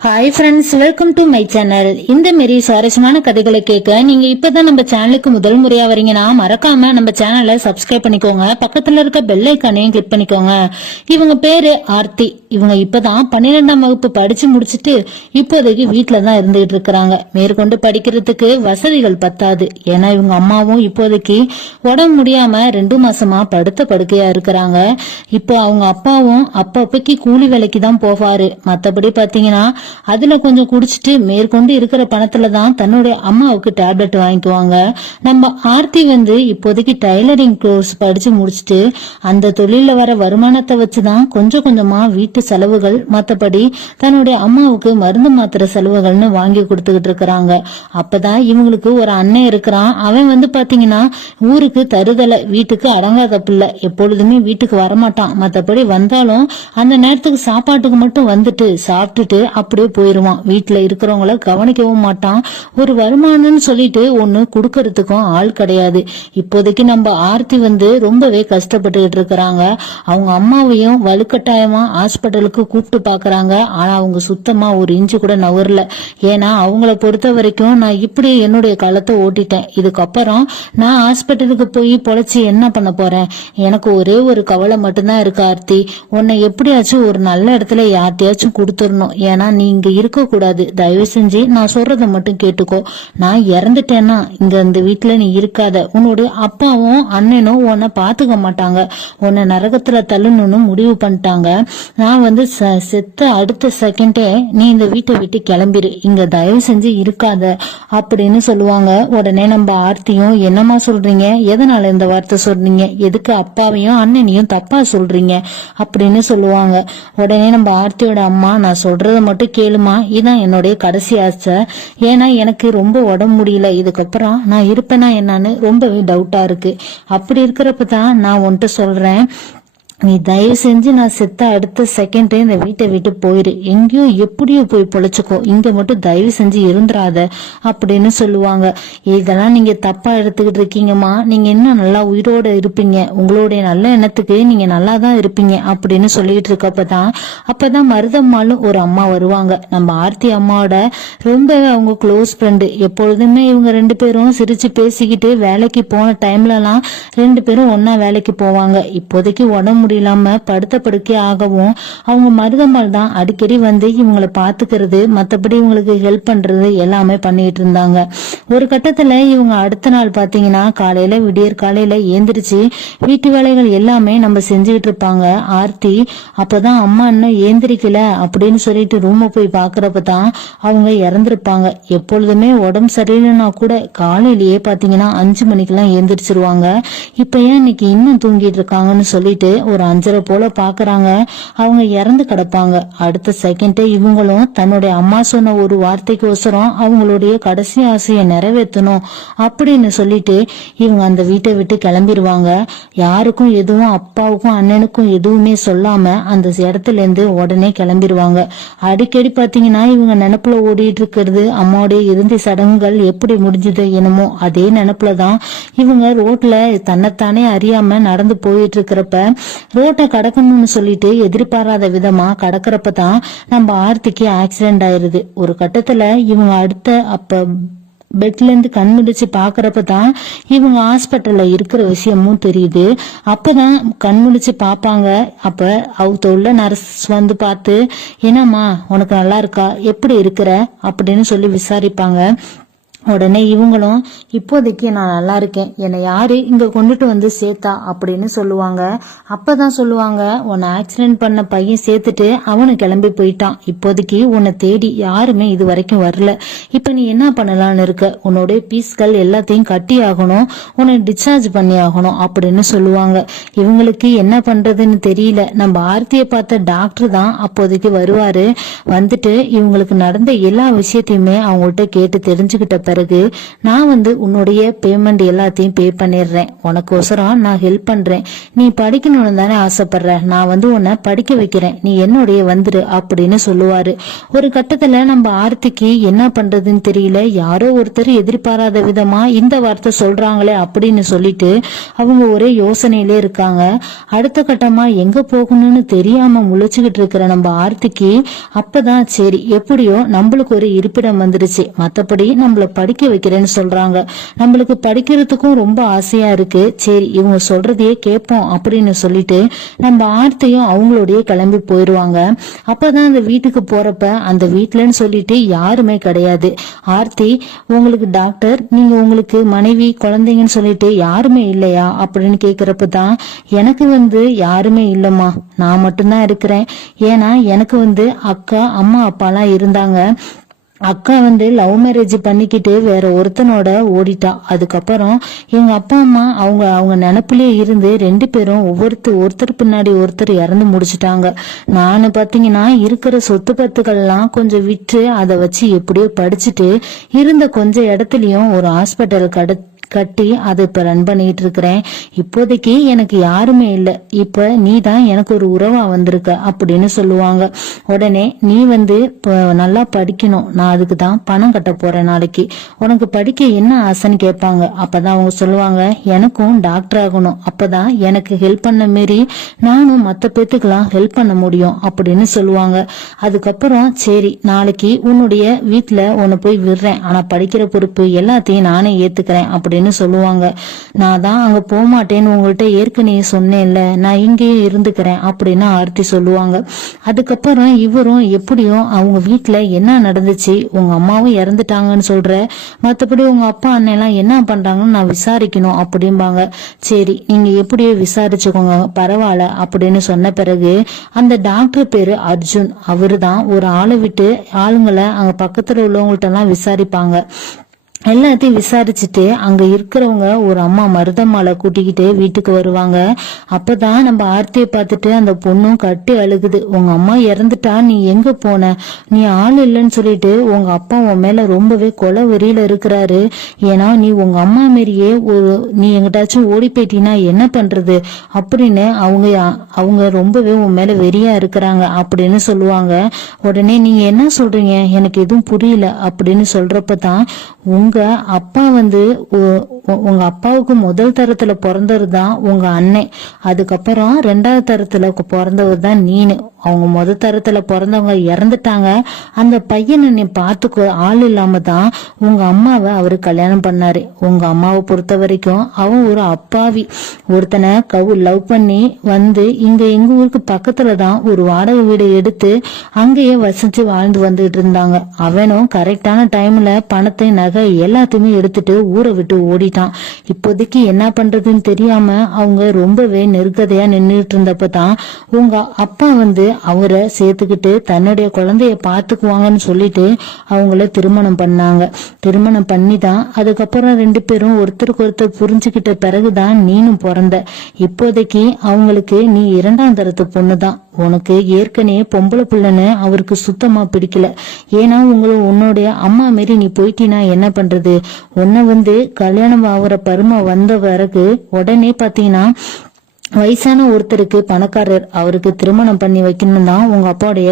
Hi friends, welcome to my channel. இந்த மாரி சுவாரஸ்யமான கதைகளை கேட்க நீங்க இப்பதான் நம்ம சேனலுக்கு முதல் முறையா வரீங்கன்னா மறக்காம நம்ம சேனலை சப்ஸ்கிரைப் பண்ணிக்கோங்க. பக்கத்துல இருக்க பெல் ஐக்கானையும் கிளிக் பண்ணிக்கோங்க. இவங்க பேரு ஆர்த்தி. இவங்க இப்பதான் 12ஆம் வகுப்பு படிச்சு முடிச்சுட்டு இப்போதைக்கு வீட்டுல தான் இருந்துகிட்டு இருக்கிறாங்க. மேற்கொண்டு படிக்கிறதுக்கு வசதிகள் பத்தாது. ஏன்னா இவங்க அம்மாவும் இப்போதைக்கு உடம்பு முடியாம 2 மாசமா படுத்த படுக்கையா இருக்கிறாங்க. இப்போ அவங்க அப்பாவும் அப்பப்பைக்கு கூலி வேலைக்கு தான் போவாரு. மத்தபடி பாத்தீங்கன்னா அதுல கொஞ்சம் குடிச்சிட்டு மேற்கொண்டு இருக்கிற பணத்துல தான் தன்னுடைய அம்மாவுக்கு டேப்லெட் வாங்கிக்குவாங்க. நம்ம ஆர்த்தி இப்போதைக்கு டைலரிங் கோர்ஸ் படிச்சு முடிச்சுட்டு அந்த தொழில வர வருமானத்தை வச்சுதான் கொஞ்சம் கொஞ்சமா வீட்டு செலவுகள், மத்தபடி தன்னுடைய அம்மாவுக்கு மருந்து மாத்திரை செலவுகள்னு வாங்கி கொடுத்துக்கிட்டு இருக்கிறாங்க. அப்பதான் இவங்களுக்கு ஒரு அண்ணன் இருக்கிறான். அவன் பாத்தீங்கன்னா ஊருக்கு தருதலை, வீட்டுக்கு அடங்காத பிள்ளை. எப்பொழுதுமே வீட்டுக்கு வரமாட்டான். மத்தபடி வந்தாலும் அந்த நேரத்துக்கு சாப்பாட்டுக்கு மட்டும் வந்துட்டு சாப்பிட்டுட்டு அப்படியே போயிருவான். வீட்டுல இருக்கிறவங்கள கவனிக்கவும் மாட்டான். ஒரு வருமானம்னு சொல்லிட்டு ஒண்ணு குடுக்கறதுக்கும் ஆள் கிடையாது. இப்போதைக்கு நம்ம ஆர்த்தி ரொம்பவே கஷ்டப்பட்டுக்கிட்டு இருக்கிறாங்க. அவங்க அம்மாவையும் வலுக்கட்டாயமா ஹாஸ்பிட்டலுக்கு கூப்பிட்டு பாக்குறாங்க. ஆனா அவங்க சுத்தமா ஒரு இன்ச்சு கூட நவரல. ஏன்னா அவங்கள பொறுத்த வரைக்கும் நான் இப்படி என்னுடைய காலத்தை ஓட்டிட்டேன். இதுக்கப்புறம் நான் ஹாஸ்பிட்டலுக்கு போய் பொழைச்சி என்ன பண்ண போறேன்? எனக்கு ஒரே ஒரு கவலை மட்டும்தான் இருக்கு ஆர்த்தி. உன்னை எப்படியாச்சும் ஒரு நல்ல இடத்துல யார்ட்டையாச்சும் கொடுத்துடணும். ஏன்னா நீ இங்க இருக்க கூடாது. தயவு செஞ்சு நான் சொல்றத மட்டும் கேட்டுக்கோ. நான் இறந்துட்டேன்னா இந்த வீட்டுல நீ இருக்காத. உன்னுடைய அப்பாவும் அண்ணனும் உன்னை பாத்துக்க மாட்டாங்க. உன்னை நரகத்துல தள்ளணும்னு முடிவு பண்ணிட்டாங்க. நான் செத்த அடுத்த செகண்டே நீ இந்த வீட்டை விட்டு கிளம்பிரு. இங்க தயவு செஞ்சு இருக்காத அப்படின்னு சொல்லுவாங்க. உடனே நம்ம ஆர்த்தியும், என்னமா சொல்றீங்க? எதனால இந்த வார்த்தை சொல்றீங்க? எதுக்கு அப்பாவையும் அண்ணனையும் தப்பா சொல்றீங்க அப்படின்னு சொல்லுவாங்க. உடனே நம்ம ஆர்த்தியோட அம்மா, நான் சொல்றத மட்டும் கேளுமா, இதான் என்னுடைய கடைசி ஆசை. ஏன்னா எனக்கு ரொம்ப உடம்பு முடியல. இதுக்கப்புறம் நான் இருப்பேனா என்னன்னு ரொம்பவே டவுட்டா இருக்கு. அப்படி இருக்கிறப்ப தான் நான் உன்கிட்ட சொல்றேன், நீ தயவு செஞ்சு நான் செத்த அடுத்த செகண்டே இந்த வீட்டை விட்டு போயிரு. எங்கேயோ எப்படியோ போய் பொழைச்சுக்கோ. இங்க மட்டும் தயவு செஞ்சு இருந்துராத அப்படின்னு சொல்லுவாங்க. இதெல்லாம் நீங்க தப்பா எடுத்துக்கிட்டு இருக்கீங்கம்மா. நீங்க இன்னும் நல்லா உயிரோட இருப்பீங்க. உங்களுடைய நல்ல எண்ணத்துக்கு நீங்க நல்லா தான் இருப்பீங்க அப்படின்னு சொல்லிட்டு அப்பதான் மருதம்மாலும் ஒரு அம்மா வருவாங்க. நம்ம ஆர்த்தி அம்மாவோட ரொம்பவே அவங்க க்ளோஸ் ஃப்ரெண்டு. எப்பொழுதுமே இவங்க 2 பேரும் சிரிச்சு பேசிக்கிட்டு வேலைக்கு போன டைம்ல எல்லாம் 2 பேரும் ஒன்னா வேலைக்கு போவாங்க. இப்போதைக்கு உடம்பு முடியலாம படுத்த படுக்கை ஆகவும் அவங்க மருதம்மாள் தான் அடிக்கடி இவங்களை பாத்துக்கிறது, மத்தபடி இவங்களுக்கு ஹெல்ப் பண்றது எல்லாமே பண்ணிட்டு இருந்தாங்க. ஒரு கட்டத்துல இவங்க அடுத்த நாள் பாத்தீங்கன்னா விடியற் காலையில ஏந்திரிச்சு வீட்டு வேலைகள் எல்லாமே நம்ம செஞ்சுக்கிட்டு இருப்பாங்க. ஆர்த்தி அப்பதான் அம்மா இன்னும் ஏந்திரிக்கல அப்படின்னு சொல்லிட்டு ரூம போய் பாக்குறப்பதான் அவங்க இறந்திருப்பாங்க. எப்பொழுதுமே உடம்பு சரியில்லைன்னா கூட காலையிலேயே பாத்தீங்கன்னா 5 மணிக்கெல்லாம் ஏந்திரிச்சிருவாங்க. இப்ப ஏன் இன்னைக்கு இன்னும் தூங்கிட்டு இருக்காங்கன்னு சொல்லிட்டு ஒரு 5:30 போல பாக்குறாங்க. அவங்க இறந்து கிடப்பாங்க. அடுத்த செகண்டே இவங்களும் தன்னுடைய அம்மா சொன்ன ஒரு வார்த்தைக்கு ஒசரம் அவங்களுடைய கடைசி ஆசையை நிறைவேற்றணும் அப்படின்னு சொல்லிட்டு இவங்க அந்த வீட்டை விட்டு கிளம்பிடுவாங்க. யாருக்கும் எதுவும், அப்பாவுக்கும் அண்ணனுக்கும் எதுவுமே சொல்லாம அந்த இடத்துல இருந்து உடனே கிளம்பிடுவாங்க. அடிக்கடி பாத்தீங்கன்னா இவங்க நினைப்புல ஓடிட்டு இருக்கிறது அம்மாவுடைய இறுதி சடங்குகள் எப்படி முடிஞ்சது என்னமோ அதே நினைப்புலதான் இவங்க ரோட்ல தன்னைத்தானே அறியாம நடந்து போயிட்டு இருக்கிறப்ப ரோட்டை கடக்கணும்னு சொல்லிட்டு எதிர்பாராத விதமா கடக்கிறப்பதான் நம்ம ஆர்த்திக்கு ஆக்சிடென்ட் ஆயிருது. ஒரு கட்டத்துல இவங்க அப்ப பெட்ல இருந்து கண் முடிச்சு பாக்குறப்பதான் இவங்க ஹாஸ்பிட்டல்ல இருக்கிற விஷயமும் தெரியுது. அப்பதான் கண் முடிச்சு பாப்பாங்க. அப்ப அவங்க உள்ள நர்ஸ் பார்த்து, என்னம்மா உனக்கு நல்லா இருக்கா, எப்படி இருக்கிற அப்படின்னு சொல்லி விசாரிப்பாங்க. உடனே இவங்களும், இப்போதைக்கு நான் நல்லா இருக்கேன், என்னை யாரு இங்க கொண்டுட்டு சேர்த்தா அப்படின்னு சொல்லுவாங்க. அப்பதான் சொல்லுவாங்க, உன்னை ஆக்சிடென்ட் பண்ண பையன் சேர்த்துட்டு அவனு கிளம்பி போயிட்டான். இப்போதைக்கு உன்னை தேடி யாருமே இது வரைக்கும் வரல. இப்ப நீ என்ன பண்ணலான்னு இருக்க? உன்னோட பீஸ்கள் எல்லாத்தையும் கட்டி ஆகணும், உன்னை டிஸ்சார்ஜ் பண்ணி ஆகணும் அப்படின்னு சொல்லுவாங்க. இவங்களுக்கு என்ன பண்றதுன்னு தெரியல. நம்ம ஆர்த்தியை பார்த்த டாக்டர் தான் அப்போதைக்கு வருவாரு. இவங்களுக்கு நடந்த எல்லா விஷயத்தையுமே அவங்கள்ட்ட கேட்டு தெரிஞ்சுக்கிட்ட பிறகு நான் உன்னுடைய பேமெண்ட் எல்லாத்தையும் பே பண்ணிடுறேன், உனக்கோசரம் நான் ஹெல்ப் பண்றேன், நீ படிக்கணும்னு தானே ஆசைப்படுற, நான் உன்னை படிக்க வைக்கிறேன், நீ என்னுடைய வந்துரு அப்படின்னு சொல்லுவாரு. ஒரு கட்டத்துல நம்ம ஆர்த்திக்கு என்ன பண்றதுன்னு தெரியல, யாரோ ஒருத்தர் எதிர்பாராத விதமா இந்த வார்த்தை சொல்றாங்களே அப்படின்னு சொல்லிட்டு அவங்க ஒரே யோசனையிலே இருக்காங்க. அடுத்த கட்டமா எங்க போகணும்னு தெரியாம முழிச்சுக்கிட்டு இருக்கிற நம்ம ஆர்த்திக்கு அப்பதான் சரி எப்படியோ நம்மளுக்கு ஒரு இருப்பிடம் வந்துருச்சு, மத்தபடி நம்மள படிக்க வைக்கிறேன்னு சொல்றாங்க, நம்மளுக்கு படிக்கிறதுக்கும் ரொம்ப ஆசையா இருக்கு, சரி இவங்க சொல்றதையே கேட்போம் அப்படின்னு சொல்லிட்டு நம்ம ஆர்த்தியும் அவங்களோடய கிளம்பி போயிருவாங்க. அப்பதான் அந்த வீட்டுக்கு போறப்ப அந்த வீட்டுலன்னு சொல்லிட்டு யாருமே கிடையாது. ஆர்த்தி, உங்களுக்கு டாக்டர், நீங்க உங்களுக்கு மனைவி குழந்தைங்கன்னு சொல்லிட்டு யாருமே இல்லையா அப்படின்னு கேக்குறப்பதான் எனக்கு யாருமே இல்லம்மா, நான் மட்டும்தான் இருக்கிறேன். ஏன்னா எனக்கு அக்கா அம்மா அப்பாலாம் இருந்தாங்க. அக்கா லவ் மேரேஜ் பண்ணிக்கிட்டு வேற ஒருத்தனோட ஓடிட்டா. அதுக்கப்புறம் எங்க அப்பா அம்மா அவங்க நினைப்புலயே இருந்து 2 பேரும் ஒருத்தர் பின்னாடி ஒருத்தர் இறந்து முடிச்சுட்டாங்க. நானு பாத்தீங்கன்னா இருக்கிற சொத்து பத்துக்கள்லாம் கொஞ்சம் விற்று அதை வச்சு எப்படியோ படிச்சுட்டு இருந்த கொஞ்சம் இடத்துலயும் ஒரு ஹாஸ்பிட்டல் கட்டி அதை இப்ப ரன் பண்ணிட்டு இருக்கிறேன். இப்போதைக்கு எனக்கு யாருமே இல்ல, இப்ப நீ தான் எனக்கு ஒரு உறவா வந்திருக்க அப்படின்னு சொல்லுவாங்க. உடனே நீ நல்லா படிக்கணும், நான் அதுக்கு தான் பணம் கட்ட போறேன், நாளைக்கு உனக்கு படிக்க என்ன ஆசைன்னு கேட்பாங்க. அப்பதான் அவங்க சொல்லுவாங்க, எனக்கும் டாக்டர் ஆகணும், அப்பதான் எனக்கு ஹெல்ப் பண்ண மாரி நானும் மத்த பேத்துக்கெல்லாம் ஹெல்ப் பண்ண முடியும் அப்படின்னு சொல்லுவாங்க. அதுக்கப்புறம் சரி நாளைக்கு உன்னுடைய வீட்டுல உன்னை போய் விடுறேன், ஆனா படிக்கிற பொறுப்பு எல்லாத்தையும் நானே ஏத்துக்கிறேன் அப்படின்னு சொல்லுவாங்க. நான் தான் அங்க போக மாட்டேன்னு உங்கள்கிட்ட ஏற்கனவே சொன்னேன்ல, நான் இங்கேயே இருந்துக்கிறேன் அப்படின்னு ஆர்த்தி சொல்லுவாங்க. அதுக்கப்புறம் இவரும் எப்படியும் அவங்க வீட்டுல என்ன நடந்துச்சு, உங்க அம்மாவும் இறந்துட்டாங்கன்னு சொல்ற, மத்தபடி உங்க அப்பா அண்ணன் எல்லாம் என்ன பண்றாங்கன்னு நான் விசாரிக்கணும் அப்படிம்பாங்க. சரி நீங்க எப்படியோ விசாரிச்சுக்கோங்க பரவாயில்ல அப்படின்னு சொன்ன பிறகு அந்த டாக்டர் பேரு அர்ஜுன், அவரு தான் ஒரு ஆளை விட்டு ஆளுங்களை அங்க பக்கத்துல உள்ளவங்கள்ட்ட எல்லாம் விசாரிப்பாங்க. எல்லாத்தையும் விசாரிச்சுட்டு அங்க இருக்கிறவங்க ஒரு அம்மா மருதம்மாளை கூட்டிக்கிட்டு வீட்டுக்கு வருவாங்க. அப்பதான் நம்ம ஆர்த்தியை பார்த்துட்டு அந்த பொண்ணும் கட்டி அழுகுது, உங்க அம்மா இறந்துட்டா, நீ எங்க போன, நீ ஆள் இல்லைன்னு சொல்லிட்டு உங்க அப்பா உன் மேல ரொம்பவே கொலை வெறியில இருக்கிறாரு, ஏன்னா நீ உங்க அம்மா மாரியே நீ எங்கிட்டாச்சும் ஓடி போயிட்டீன்னா என்ன பண்றது அப்படின்னு அவங்க ரொம்பவே உன் மேல வெறியா இருக்கிறாங்க அப்படின்னு சொல்லுவாங்க. உடனே நீங்க என்ன சொல்றீங்க, எனக்கு எதுவும் புரியல அப்படின்னு சொல்றப்பதான் உங்க அப்பா உங்க அப்பாவுக்கு முதல் தரத்துல பிறந்தவர் தான் உங்க அண்ணன், அதுக்கப்புறம் 2வது தரத்துல பிறந்தவர் தான் நீனு, அவங்க முதல் தரத்துல பிறந்தவங்க இறந்துட்டாங்க, அந்த பையனை நீ பாத்துக்க ஆள் இல்லாம தான் உங்க அம்மாவை அவரு கல்யாணம் பண்ணாரு. உங்க அம்மாவை பொறுத்த வரைக்கும் அவன் ஒரு அப்பாவி, ஒருத்தனை லவ் பண்ணி இங்க எங்க ஊருக்கு பக்கத்துலதான் ஒரு வாடகை வீடு எடுத்து அங்கேயே வசிச்சு வாழ்ந்து வந்துட்டு இருந்தாங்க. அவனும் கரெக்டான டைம்ல பணத்தை நகை எல்லாத்தையுமே எடுத்துட்டு ஊரை விட்டு ஓடிட்டான். இப்போதைக்கு என்ன பண்றதுன்னு தெரியாம அவங்க ரொம்பவே நெருக்கதையா நின்றுட்டு இருந்தப்பதான் உங்க அப்பா அவரை சேர்த்துக்கிட்டு தன்னுடைய குழந்தைய பாத்துக்குவாங்கன்னு சொல்லிட்டு அவங்கள திருமணம் பண்ணாங்க. திருமணம் பண்ணிதான் அதுக்கப்புறம் 2 பேரும் ஒருத்தருக்கு ஒருத்தர் புரிஞ்சுக்கிட்ட பிறகுதான் நீனும் பிறந்த. இப்போதைக்கு அவங்களுக்கு நீ 2ஆம் தரத்து பொண்ணுதான். உனக்கு ஏற்கனவே பொம்பளை பிள்ளைன்னு அவருக்கு சுத்தமா பிடிக்கல, ஏன்னா உன்னுடைய அம்மா மாரி நீ போயிட்டீனா என்ன பண்றது, உன்னை கல்யாணம் ஆகுற பரும வந்த பிறகு உடனே பாத்தீங்கன்னா வயசான ஒருத்தருக்கு பணக்காரர் அவருக்கு திருமணம் பண்ணி வைக்கணும் தான் உங்க அப்பாவுடைய